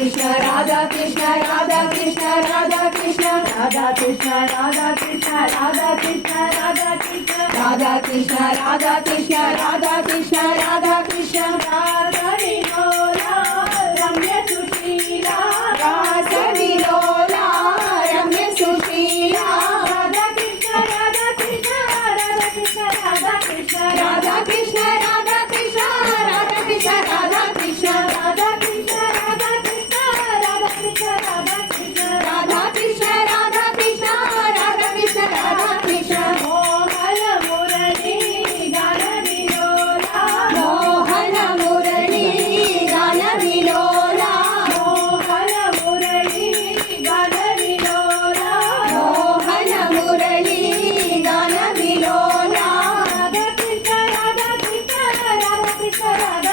कृष्ण राधा कृष्ण राधा कृष्ण राधा कृष्ण राधा कृष्ण राधा कृष्ण राधा कृष्ण राधा कृष्ण राधा कृष्ण राधा कृष्ण राधा कृष्ण राधा कृष्ण राधा विनोदा रम्य सुशीला राधा विनोदा रम्य सुशीला राधा कृष्ण राधा कृष्ण राधा कृष्ण राधा कृष्ण राधा कृष्ण राधा कृष्ण राधा कृष्ण राधा कृष्ण राधा कृष्ण राधा कृष्ण राधा कृष्ण राधा कृष्ण राधा कृष्ण राधा कृष्ण राधा कृष्ण राधा कृष्ण मोहन मुरली गान विलोला मोहन मुरली गान विलोला मोहन मुरली गान विलोला मोहन मुरली गान विलोला राधा कृष्ण राधा कृष्ण राधा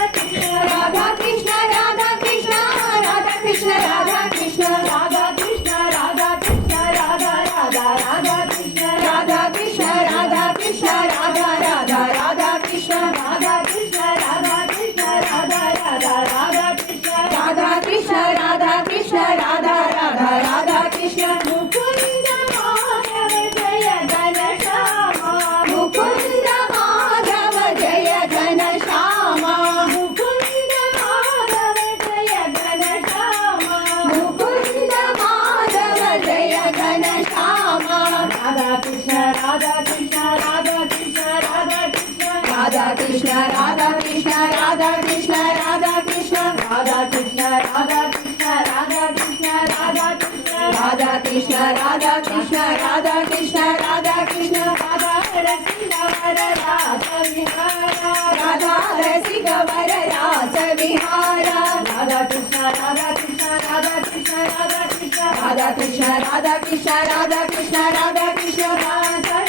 कृष्ण राधा कृष्ण राधा कृष्ण राधा कृष्ण राधा कृष्ण राधा कृष्ण राधा कृष्ण राधा कृष्ण राधा राधा राधा कृष्ण राधा कृष्ण राधा कृष्ण राधा राधा राधा कृष्ण राधा कृष्ण राधा कृष्ण राधा राधा राधा कृष्ण राधा कृष्ण राधा कृष्ण राधा राधा राधा कृष्ण मुकुंद माधव जय घनश्यामा मुकुंद माधव जय घनश्यामा मुकुंद माधव जय घनश्यामा मुकुंद माधव जय घनश्यामा राधा कृष्ण राधा कृष्ण राधा कृष्ण राधा कृष्ण राधा कृष्ण राधा कृष्ण राधा कृष्ण राधा कृष्ण राधा कृष्ण राधा कृष्ण राधा कृष्ण राधा कृष्ण राधा कृष्ण राधा कृष्ण राधा कृष्ण राधा कृष्ण राधा रसिक वर रास विहारा राधा रसिक वर रास विहारा राधा कृष्ण राधा कृष्ण राधा कृष्ण राधा कृष्ण राधा कृष्ण राधा कृष्ण राधा कृष्ण राधा कृष्ण